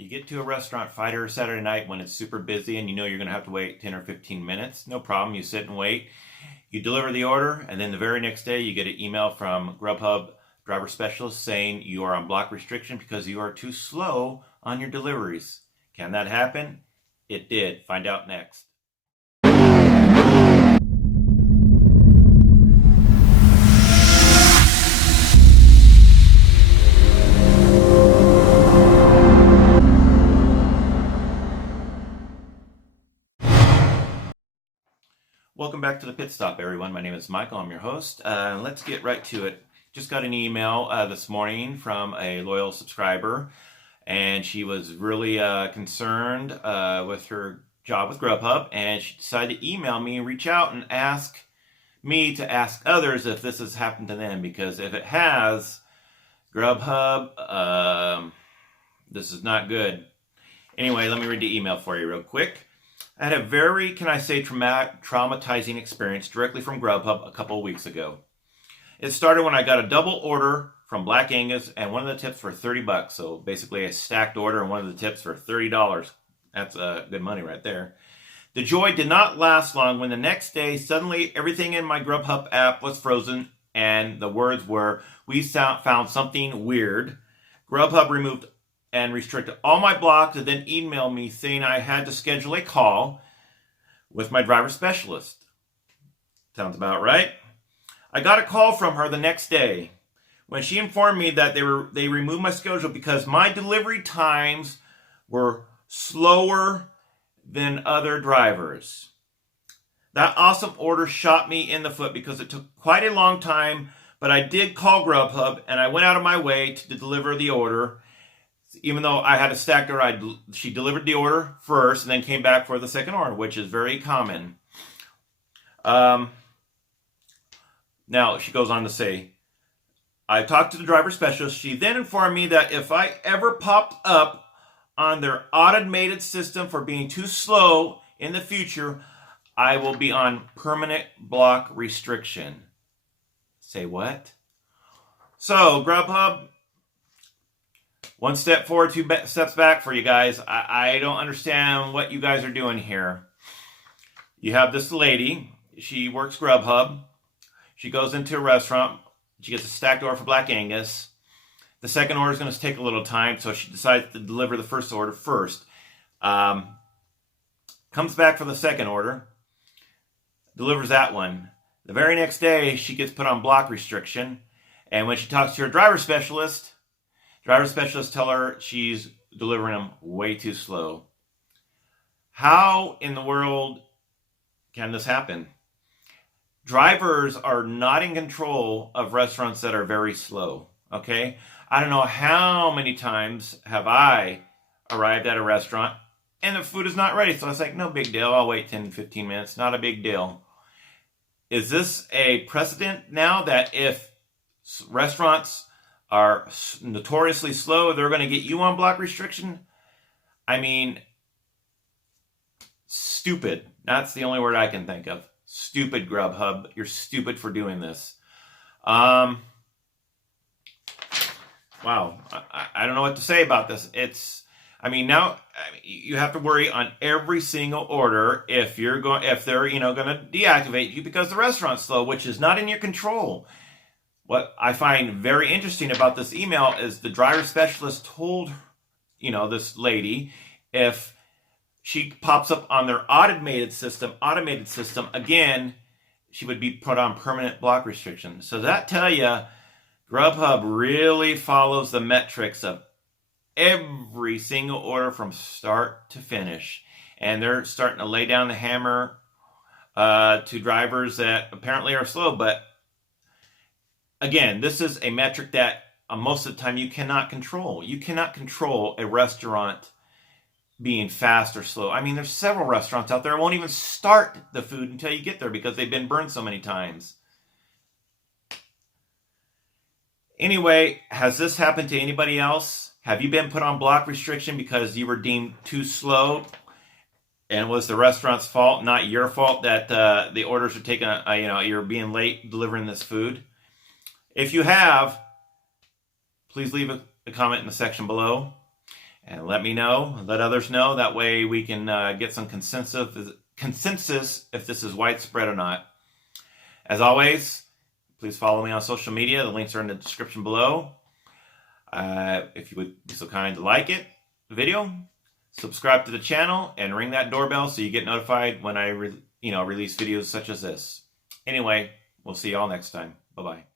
You get to a restaurant Friday or Saturday night when it's super busy and you know you're going to have to wait 10 or 15 minutes. No problem. You sit and wait. You deliver the order, and then the very next day you get an email from GrubHub driver specialist saying you are on block restriction because you are too slow on your deliveries. Can that happen? It did. Find out next. Welcome back to the Pit Stop, everyone. My name is Michael. I'm your host. Let's get right to it. Just got an email this morning from a loyal subscriber, and she was really concerned with her job with GrubHub, and she decided to email me and reach out and ask me to ask others if this has happened to them, because if it has, GrubHub, this is not good. Anyway, let me read the email for you real quick. I had a very, can I say, traumatizing experience directly from GrubHub a couple of weeks ago. It started when I got a double order from Black Angus, and one of the tips for $30. So basically a stacked order and one of the tips for $30. That's good money right there. The joy did not last long when the next day, suddenly everything in my GrubHub app was frozen, and the words were, "We found something weird." GrubHub removed and restricted all my blocks, and then emailed me saying I had to schedule a call with my driver specialist. Sounds about right. I got a call from her the next day when she informed me that they removed my schedule because my delivery times were slower than other drivers. That awesome order shot me in the foot because it took quite a long time, but I did call GrubHub and I went out of my way to deliver the order. Even though I had a stacked order, she delivered the order first and then came back for the second order, which is very common. Now, she goes on to say, I talked to the driver specialist. She then informed me that if I ever popped up on their automated system for being too slow in the future, I will be on permanent block restriction. Say what? So, GrubHub, one step forward, two steps back for you guys. I don't understand what you guys are doing here. You have this lady. She works GrubHub. She goes into a restaurant. She gets a stacked order for Black Angus. The second order is going to take a little time, so she decides to deliver the first order first. Comes back for the second order. Delivers that one. The very next day, she gets put on block restriction. And when she talks to her driver specialist tell her she's delivering them way too slow. How in the world can this happen? Drivers are not in control of restaurants that are very slow, okay? I don't know how many times have I arrived at a restaurant and the food is not ready. So I was like, no big deal. I'll wait 10, 15 minutes. Not a big deal. Is this a precedent now that if restaurants are notoriously slow, they're going to get you on block restriction? I mean, stupid. That's the only word I can think of. Stupid, GrubHub. You're stupid for doing this. Wow. I don't know what to say about this. Now you have to worry on every single order if they're going to deactivate you because the restaurant's slow, which is not in your control. What I find very interesting about this email is the driver specialist told, this lady, if she pops up on their automated system, again, she would be put on permanent block restriction. So that tell you, GrubHub really follows the metrics of every single order from start to finish. And they're starting to lay down the hammer to drivers that apparently are slow. But again, this is a metric that most of the time you cannot control. You cannot control a restaurant being fast or slow. There's several restaurants out there that won't even start the food until you get there because they've been burned so many times. Anyway, has this happened to anybody else? Have you been put on block restriction because you were deemed too slow? And was the restaurant's fault, not your fault, that the orders are taking, you're being late delivering this food? If you have, please leave a comment in the section below. And let me know, let others know. That way we can get some consensus if this is widespread or not. As always, please follow me on social media. The links are in the description below. If you would be so kind to like the video, subscribe to the channel, and ring that doorbell so you get notified when I release videos such as this. Anyway, we'll see y'all next time. Bye-bye.